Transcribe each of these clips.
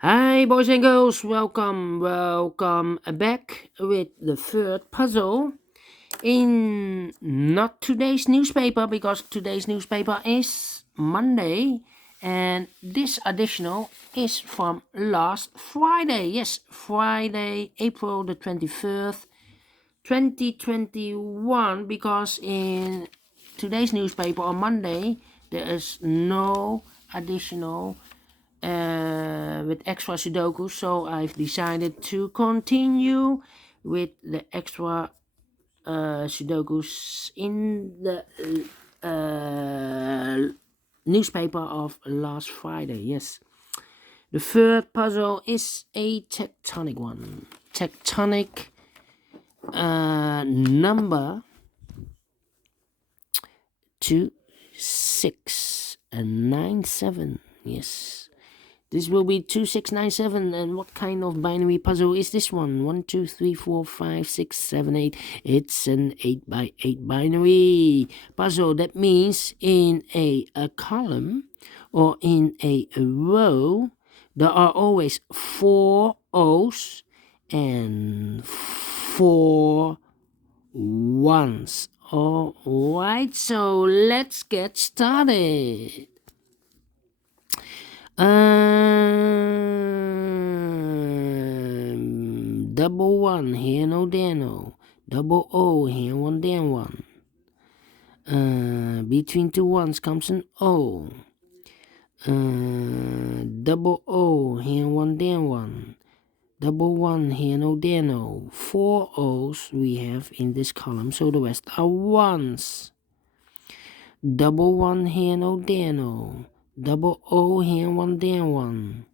Hi, boys and girls, welcome back with the third puzzle in not today's newspaper because today's newspaper is Monday and this additional is from last Friday. Yes, Friday, April the 23rd, 2021, because in today's newspaper on Monday there is no additional with extra Sudoku, so I've decided to continue with the extra Sudokus in the newspaper of last Friday. Yes, the third puzzle is a tectonic one. Tectonic number 2697. Yes. This will be 2697, and what kind of binary puzzle is this one? 1, 2, 3, 4, 5, 6, 7, 8. It's an 8 by 8 binary puzzle. That means in a column or in a row, there are always 4 O's and 4 1s. Alright, so let's get started. Double one, here no there no. Double O, here one there one. Between two ones comes an O. Double O, here one there one. Double one, here no there no. 4 O's we have in this column, so the rest are ones. Double one, here no there no. Double O, here one there one.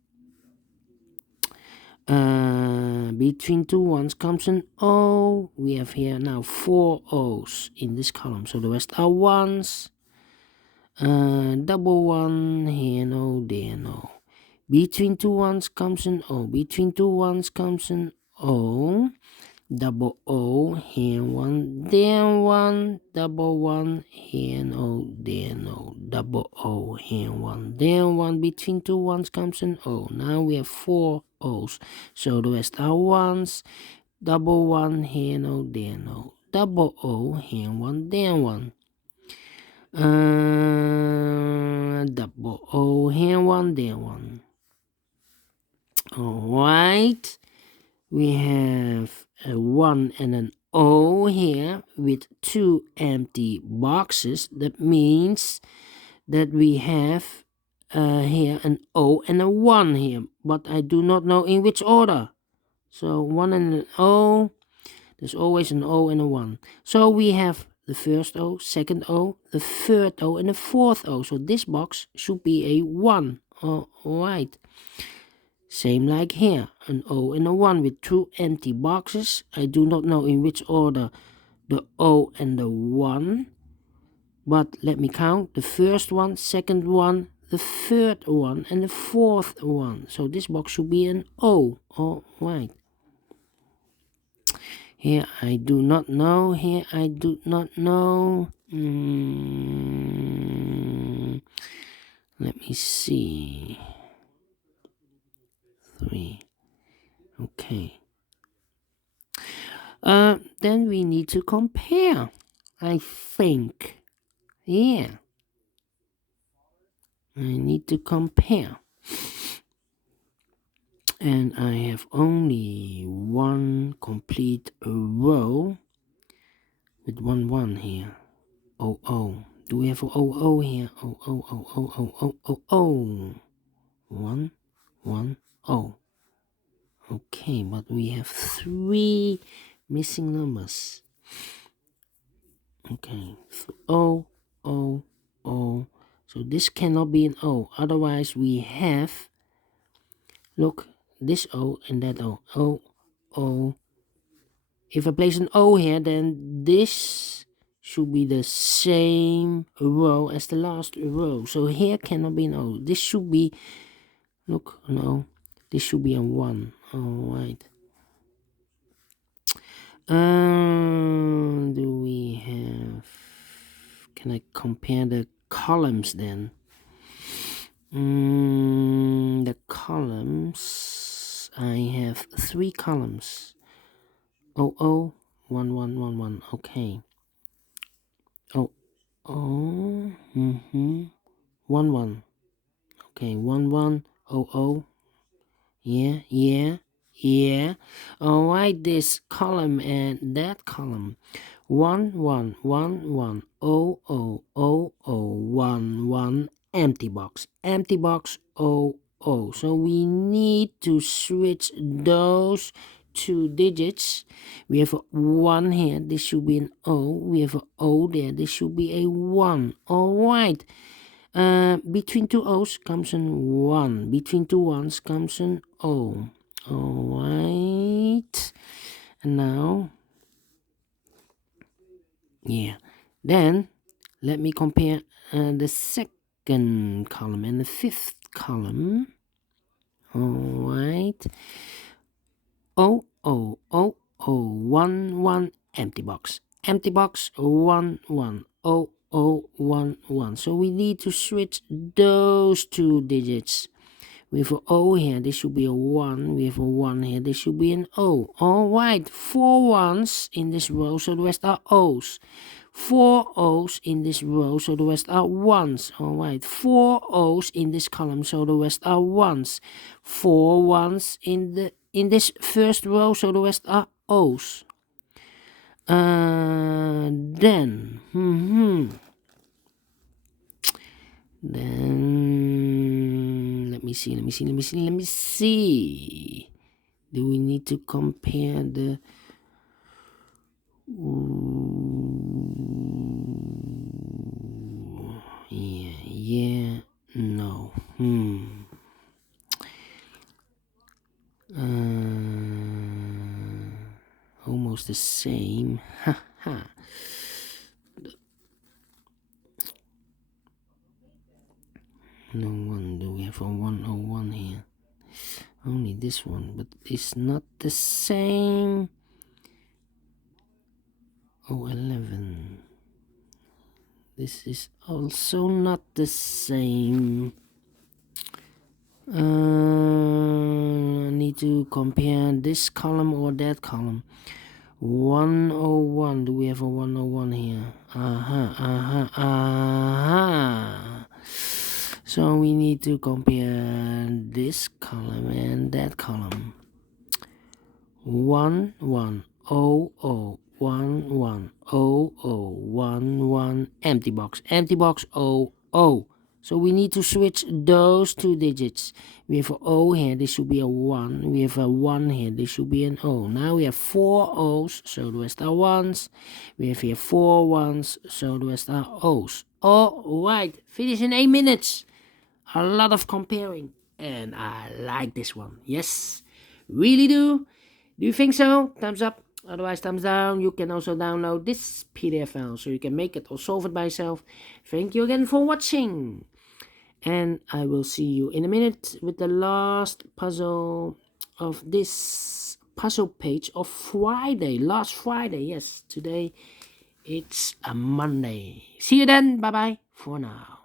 Between two ones comes an O. We have here now 4 O's in this column, so the rest are ones. Double one, here no, there no. Between two ones comes an O. Between two ones comes an O. Double O, here one, there one. Double one, here no, there no. Double O, here one, there one. Between two ones comes an O. Now we have 4 O's, so the rest are ones. Double one, here no, there no. Double O, here one, there one. Double O, here one, there one. Alright, we have a 1 and an O here with 2 empty boxes. That means that we have here an O and a 1 here, but I do not know in which order. So 1 and an O, there's always an O and a 1. So we have the first O, second O, the third O, and the fourth O. So this box should be a 1. Alright. Same like here, an O and a 1 with 2 empty boxes. I do not know in which order the O and the 1. But let me count. The first one, second one, the third one, and the fourth one. So this box should be an O. Alright. Here I do not know. Here I do not know. Let me see. 3. Okay. Then we need to compare, I think. Yeah. I need to compare. And I have only one complete row with 1 1 here. Oh. Do we have an oh here? Oh. 1 1 oh. Okay, but we have 3 missing numbers. Okay, O. So this cannot be an O. Otherwise, we have, look, this O and that O. O. If I place an O here, then this should be the same row as the last row. So here cannot be an O. This should be, look, an O. This should be a 1. Alright. Do we have... Can I compare the columns then? The columns... columns. I have 3 columns. 00, 11, 11. Okay. 11. Okay, 1100. Yeah. Alright, this column and that column. 1111000011, empty box. Empty box 00. So we need to switch those 2 digits. We have a 1 here, this should be an O. We have a O there, this should be a 1. Alright. Between 2 O's comes an 1. Between 2 ones comes an O. Alright. And now, yeah. Then, let me compare the second column and the 5th column. Alright. 000011, empty box. Empty box 110011. So we need to switch those 2 digits. We have an O here, this should be a 1. We have a 1 here, this should be an O. Alright, 4 ones in this row, so the rest are O's. 4 O's in this row, so the rest are 1s. Alright, 4 O's in this column, so the rest are 1s. 4 1s in this first row, so the rest are O's. Then let me see. Do we need to compare the no. Almost the same. No wonder we have a 101 here. Only this one, but it's not the same. 011. This is also not the same. Need to compare this column or that column. 101. Do we have a 101 here? So we need to compare this column and that column. 11001111, empty box. Empty box 00. So we need to switch those 2 digits. We have an O here, this should be a 1. We have a 1 here, this should be an O. Now we have 4 O's, so the rest are 1s. We have here 4 1s, so the rest are O's. Alright, finish in 8 minutes. A lot of comparing, and I like this one. Yes, really do. Do you think so? Thumbs up. Otherwise, thumbs down. You can also download this PDF file so you can make it or solve it by yourself. Thank you again for watching. And I will see you in a minute with the last puzzle of this puzzle page of Friday. Last Friday. Yes, today it's a Monday. See you then. Bye-bye for now.